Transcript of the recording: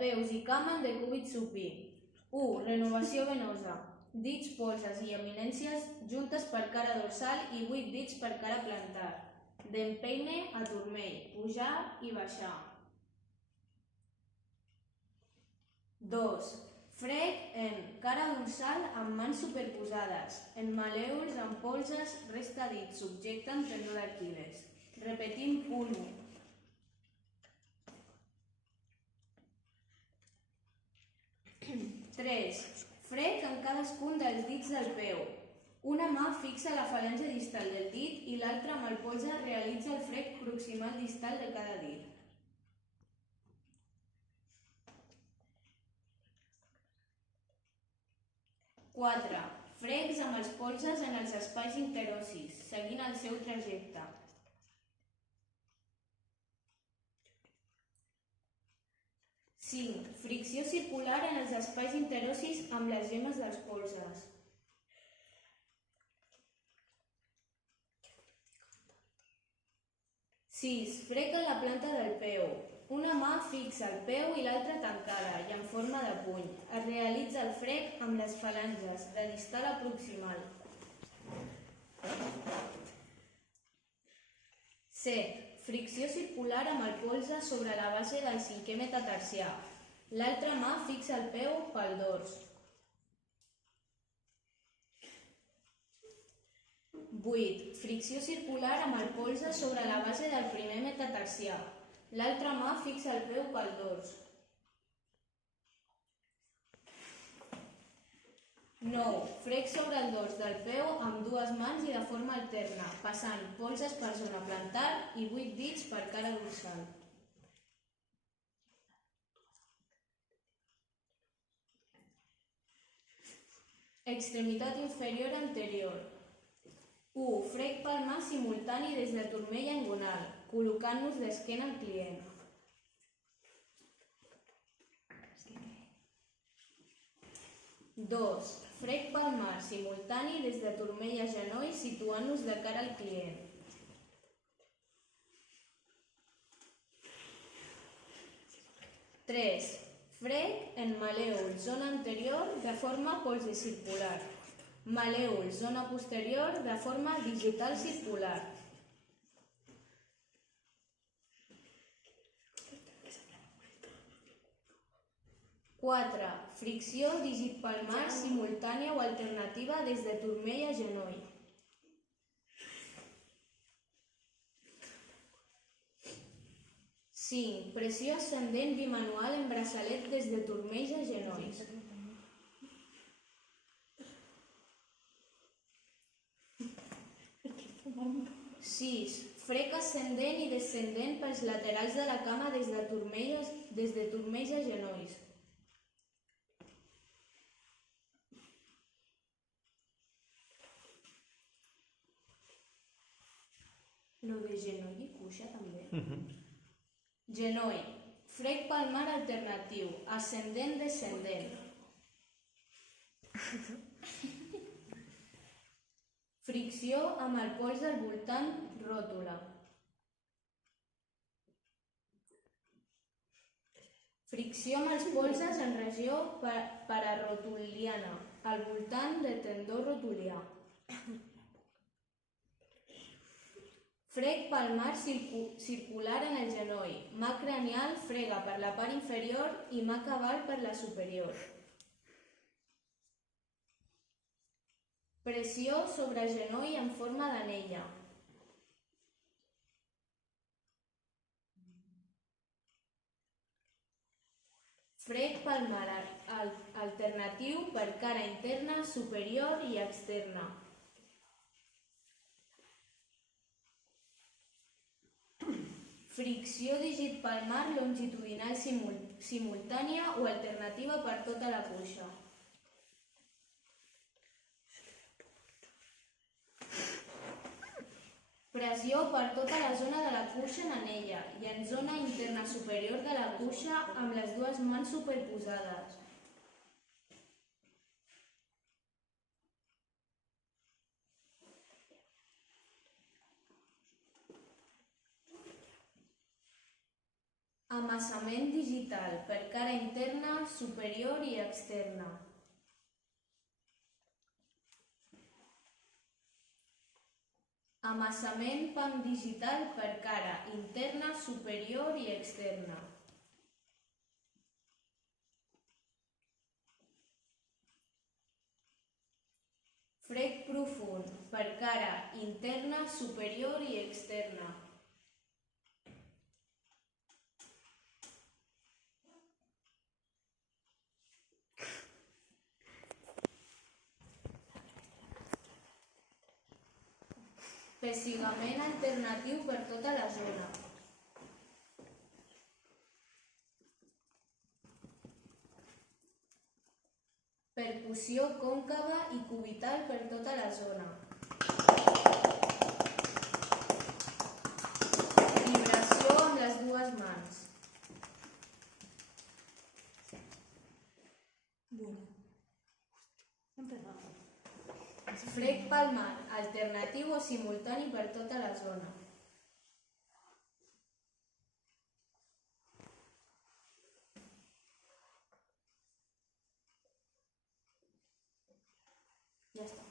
peus i cama en decúbit supí. 1. Renovació venosa. Dits, polzes i eminències juntes per cara dorsal i 8 dits per cara plantar. D'empeine a turmell, pujar i baixar. 2. Frec en cara dorsal amb mans superposades. En malèols amb polzes, resta dits, subjecten tendó d'Aquil·les. Repetim 1. 3. Frec en cadascun dels dits del peu. Una mà fixa la falange distal del dit i l'altra amb el polze realitza el frec proximal distal de cada dit. 4. Frecs amb els polzes en els espais interossis, seguint el seu trajecte. 5. Fricció circular en els espais interossis amb les gemmes dels polzes. 6. Frec en la planta del peu. Una mà fixa el peu i l'altra tancada i en forma de puny. Es realitza el frec amb les falanges, de distal a proximal. 7. Fricció circular amb el polze sobre la base del 5è metatarsià. L'altra mà fixa el peu pel dors. 8. Fricció circular amb el polze sobre la base del 1è metatarsià. L'altra mà fixa el peu pel dors. 9. Frec sobre el dors del peu amb dues mans i de forma alterna, passant polzes per zona plantar i 8 dits per cara dorsal. Extremitat inferior anterior. 1. Frec palmar simultani des de turmell a ingonal, col·locant-nos d'esquena al client. 2. Frec palmar simultani des de turmell a genoll, situant-nos de cara al client. 3. Frec en malèol, zona anterior, de forma polzecircular. Malèol, zona posterior, de forma digital circular. 4. Fricció dígit palmar simultània o alternativa des de turmell a genoll. 5. Pressió ascendent bimanual en braçalet des de turmells a genolls. 6. Frec ascendent i descendent pels laterals de la cama des de turmells a genolls. 'Lo de genoll i cuixa també. Genoll. Frec palmar alternatiu, ascendent-descendent. Fricció amb el polze al voltant ròtula. Fricció amb els polzes en regió pararotuliana, al voltant del tendó rotulià. Frec palmar circular en el genoll. Mà cranial frega per la part inferior i mà cabal per la superior. Pressió sobre genoll en forma d'anella. Frec palmar alternatiu per cara interna, superior i externa. Fricció dígit palmar longitudinal simultània o alternativa per tota la cuixa. Pressió per tota la zona de la cuixa en anella i en zona interna superior de la cuixa amb les dues mans superposades. Amassament digital per cara interna, superior i externa. Amassament PAM digital per cara interna, superior i externa. Frec profund per cara interna, superior i externa. Pessigament alternatiu per tota la zona. Percussió còncava i cubital per tota la zona. Vibració amb les dues mans. Frec palmar, alternatiu o simultani per tota la zona. Ja està.